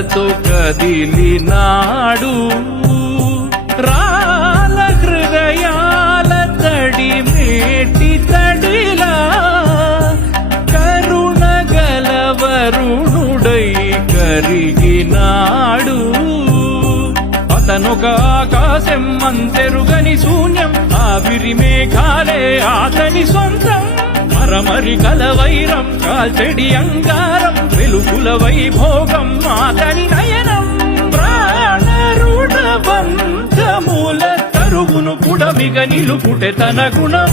కలతో కదిలినాడు రాల హృదయాల తడి మేటి తడిలా కరుణ గలవరుణుడై కరిగినాడు అతనొక ఆకాశం అంతెరుగని శూన్యం ఆవిరి మేఘాలే అతని సొంతం మరమరి కలవైరం కాల్చెడి అంగారం వెలుగుల వైభోగం అతని నయనం ప్రాణరుణ బంధముల తరుగును పుడమిగ నిలుపుటె తన గుణం